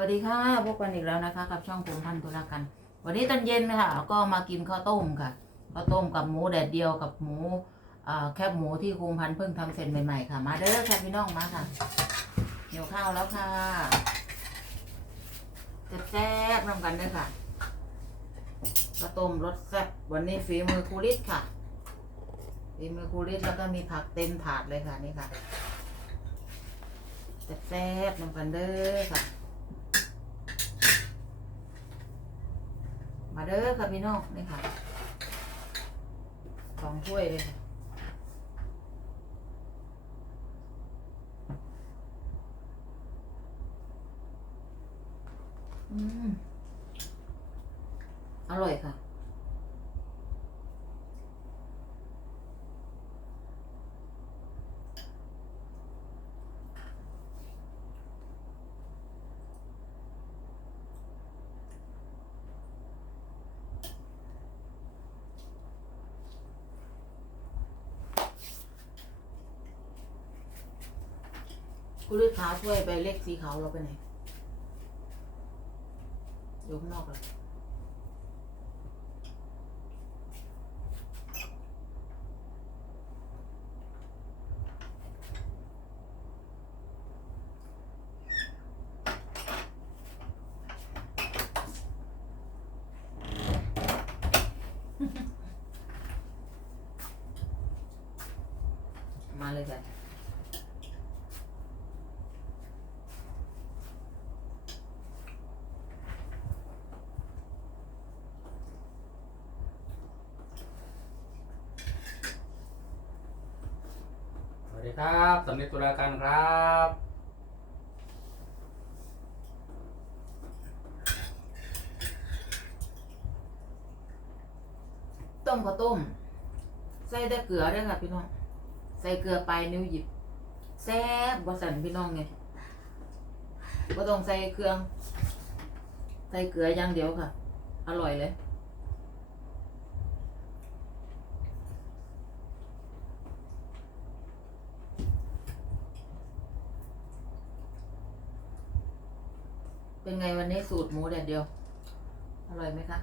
วัสดีค่ะพบกันอีกแล้วนะคะ กับช่องภูมิพันธุรกัน วันนี้ตอนเย็นค่ะก็มากินข้าวต้มค่ะข้าวต้มกับหมูแดดเดียวกับหมูแคบหมูที่คุมพันธุ์เพิ่งทำเสร็จใหม่ๆค่ะ มาเด้อค่ะพี่น้องมาค่ะเหี่ยวข้าวแล้วค่ะแซ่บๆนำกันด้อค่ะข้าวต้มรสแซ่บวันนี้ฝีมือครูริศค่ะฝีมือครูริศแล้วก็มีผักเต็มถาดเลยค่ะนี่ค่ะแซ่บๆนำกันเด้อค่ะ มา เด้อค่ะพี่น้องนี่ค่ะสองถ้วยเลยค่ะอืมอร่อยค่ะ กูเลือกขาถ้วยไปเลขสีขาวเราไปไหนอยู่ข้างนอกเลยมาเลยค่ะ ครับสำเร็จตุลาการครับต้มข้าวต้ม ใส่แต่เกลือด้วยค่ะพี่น้อง ใส่เกลือไปนิ้วหยิบแซ่บบสันพี่น้องไงก็ต้องใส่เครื่อง ใส่เกลืออย่างเดียวค่ะ อร่อยเลย เป็นไงวันนี้สูตรหมูแดดเดียว อร่อยไหมคะ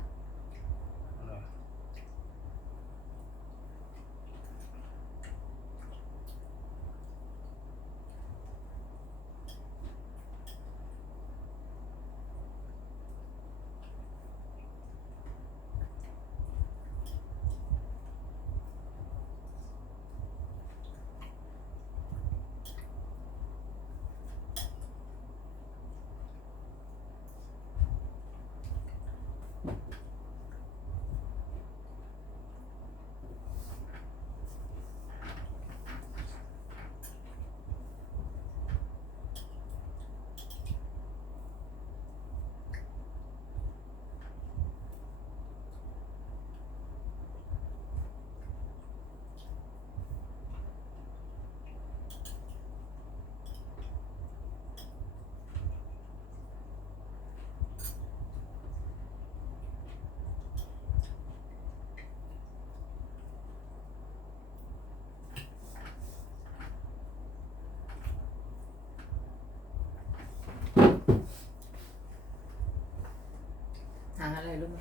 อะไรรู้ไหม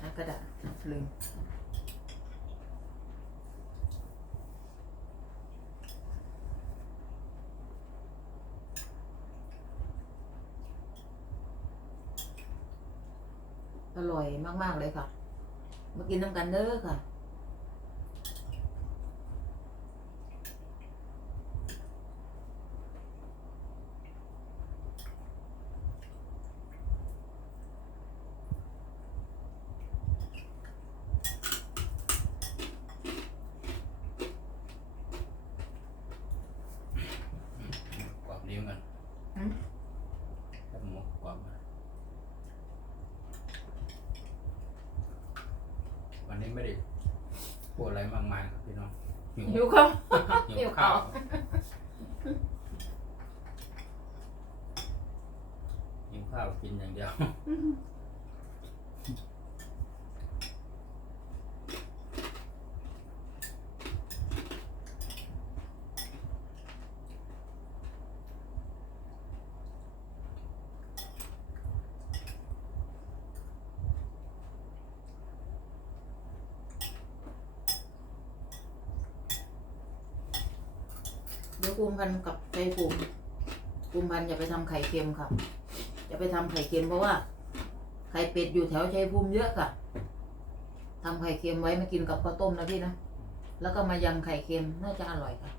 หางกระดาษลืมอร่อยมาก ๆ เลยค่ะ มากินน้ำกันเด้อค่ะ กรอบดีเหมือนกัน อืม แคบหมูกรอบนะวันนี้ไม่ได้พูดอะไรมากมายครับ พี่น้องหิว หิวข้าว หิ หิ ว ว ข้า ข้าว ว หิวข้าวกินอย่างเดียว เดี๋ยวคุมพันกับใจภูมิคุมพันอย่าไปทำไข่เค็มค่ะอย่าไปทำไข่เค็มเพราะว่า ไข่เป็ดอยู่แถวชัยภูมิเยอะค่ะทำไข่เค็มไว้มากินกับข้าวต้มนะพี่นะแล้วก็มายำไข่เค็มน่าจะอร่อยค่ะ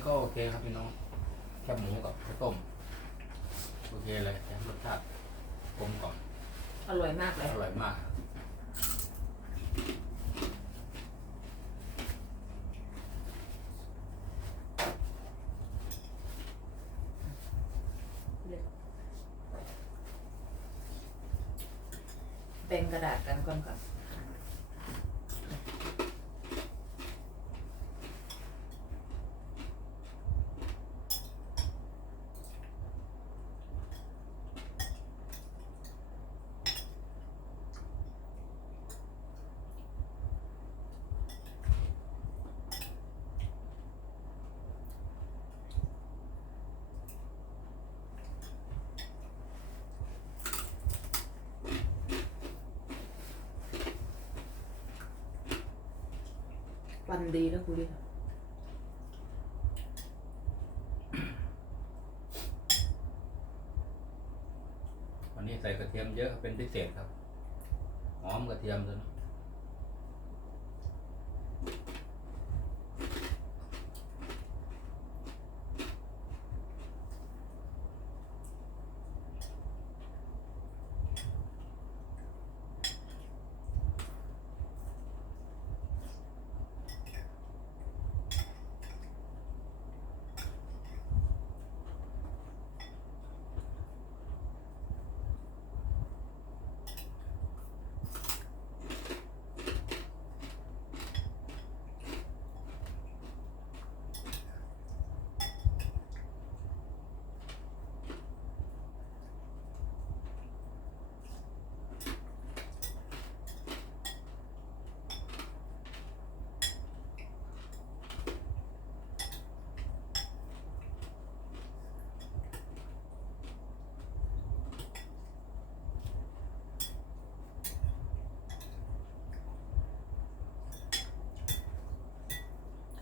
นนี้ก็โอเคครับพี่น้องแคบหมูกับข้าวต้มโอเคเลยแถมรสชาติกลมกล่อมอร่อยมากเลย อร่อยมาก แบ่งกระดาษกันก่อนค่ะ ปันดีนะคุณดิวันนี้ใส่กระเทียมเยอะเป็นพิเศษครับ หอมกระเทียมเลยนะ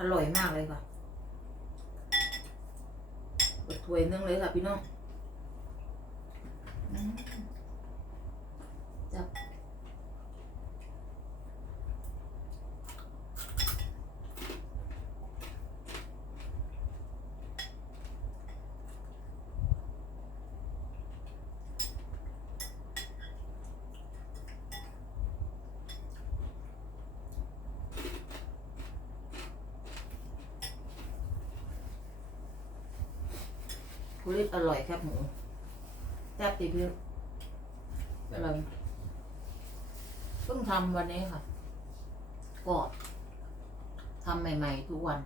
อร่อยมากเลยค่ะถ้วยนึงเลยค่ะพี่น้อง คุริตอร่อยแคบหมูแซ่บดีพี่อร่อยเพิ่งทำวันนี้ค่ะกอดทำใหม่ ๆ ทุกวัน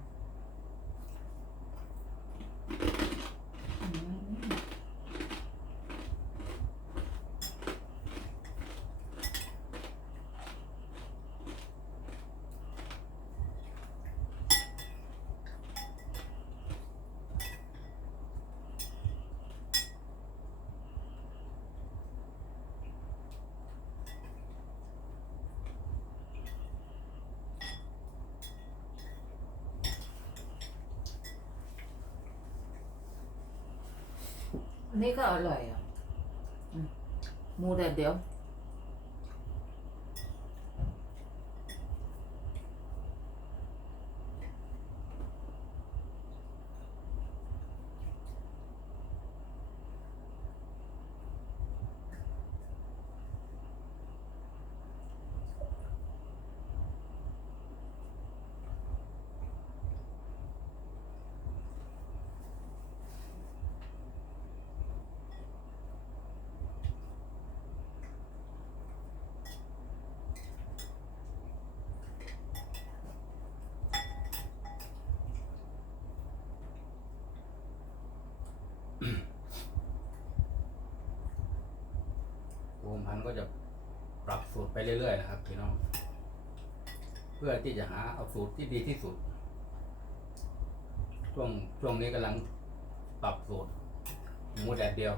อันนี้ก็อร่อยอะ ก็จะปรับสูตรไปเรื่อยๆนะครับพี่น้อง เพื่อที่จะหาเอาสูตรที่ดีที่สุด ช่วงช่วงนี้กำลังปรับสูตรหมูแดดเดียว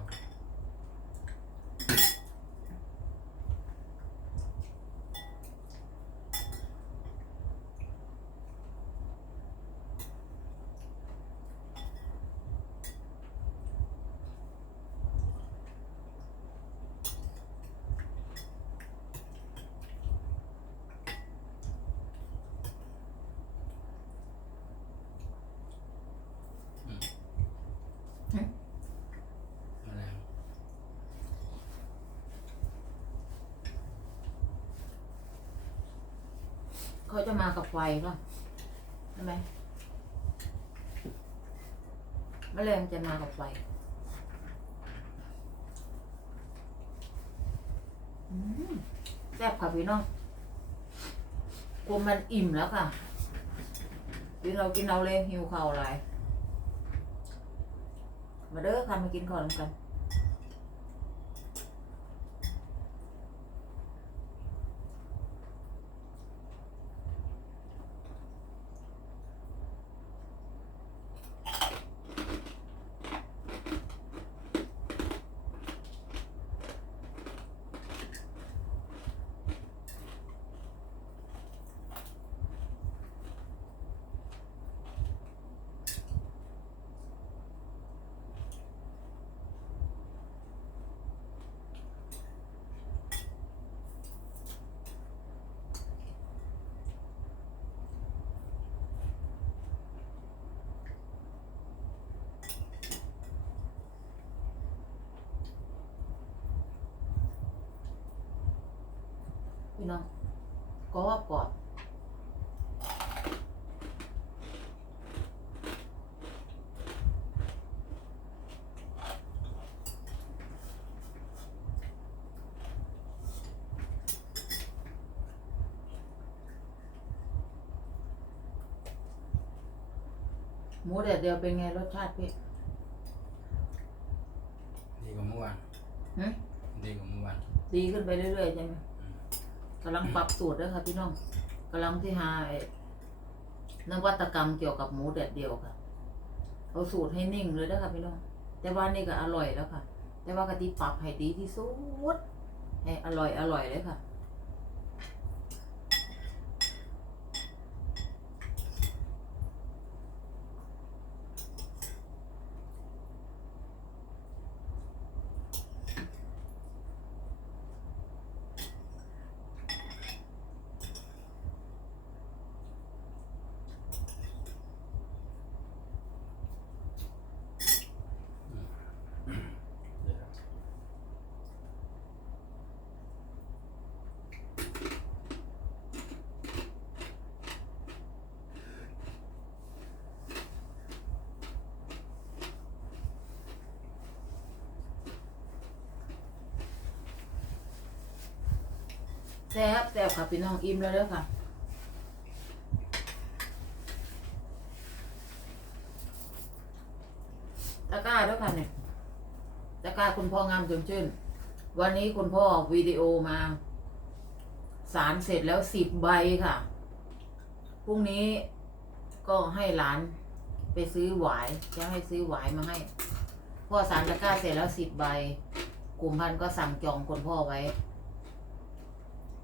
เขาจะมากับไฟป่ะใช่ไหมแมลงจะมากับไฟแซ่บค่ะพี่น้องกลัวมันอิ่มแล้วค่ะกินเรากินเราเลยหิวข้าวอะไรมาเด้อค่ะมากินข้าวด้วยกัน พี่น้องก็ว่ากอดหมูแดดเดียวเป็นไงรสชาติพี่ดีกว่าเมื่อวานหึดีกว่าเมื่อวาน ดีขึ้นไปเรื่อยๆใช่ไหม กำลังปรับสูตรด้วยค่ะพี่น้องกำลังที่หาไอ้นวัตกรรมเกี่ยวกับหมูแดดเดียวค่ะเอาสูตรให้นิ่งเลยนะคะพี่น้องแต่ว่านี่ก็อร่อยแล้วค่ะ แต่ว่ากะทิปรับให้ดีที่สุดให้อร่อยอร่อยเลยค่ะ แซ่บแซ่บค่ะพี่น้องอิ่มแล้วเด้อค่ะตะกร้าเด้อค่ะเนี่ยตะกร้าคุณพ่องามจนชื่น วันนี้คุณพ่อวิดีโอมาสารเสร็จแล้วสิบใบค่ะ พรุ่งนี้ก็ให้หลานไปซื้อหวายจะให้ซื้อหวายมาให้ พ่อสารตะกร้าเสร็จแล้วสิบใบกลุ่มพันก็สั่งจองคุณพ่อไว้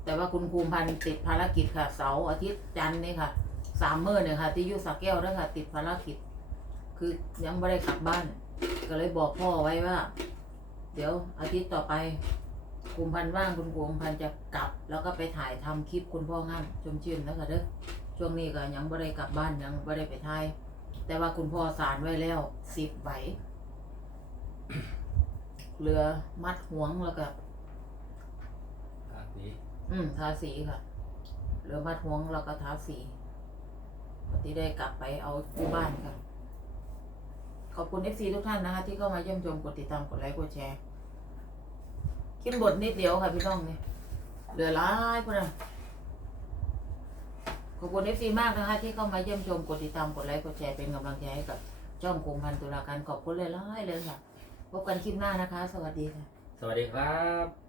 แต่ว่าคุณภูมิพันธ์ติดภารกิจค่ะ เสาร์อาทิตย์จันทร์นี่ค่ะสามเมื้อเนี่ยค่ะ ที่ยุสักแก้วด้วยค่ะ ติดภารกิจ คือยังไม่ได้กลับบ้าน ก็เลยบอกพ่อไว้ว่า เดี๋ยวอาทิตย์ต่อไปภูมิพันธ์ว่างคุณภูมิพันธ์จะกลับ แล้วก็ไปถ่ายทำคลิปคุณพ่องามชมชื่นแล้วค่ะเด้อช่วงนี้ก็ยังไม่ได้กลับบ้านยังไม่ได้ไปถ่าย แต่ว่าคุณพ่อสารไว้แล้วสิบใบเรือมัดห่วงแล้วก็ทาสี อืม ทาสีค่ะเหลือมัดห่วงแล้วก็ทาสีที่ได้กลับไปเอาที่บ้านค่ะ ขอบคุณเอฟซีทุกท่านนะคะ ที่เข้ามาเยี่ยมชมกดติดตามกดไลค์กดแชร์กินบทนิดเดียวค่ะพี่น้องเนี่ยเหลือหลายคนนะขอบคุณเอฟซีมากนะคะ ที่เข้ามาเยี่ยมชมกดติดตามกดไลค์กดแชร์เป็นกำลังใจให้กับช่องคุมพันตุลาการขอบคุณเลยๆเลยค่ะ พบกันคลิปหน้านะคะ สวัสดีค่ะ สวัสดีครับ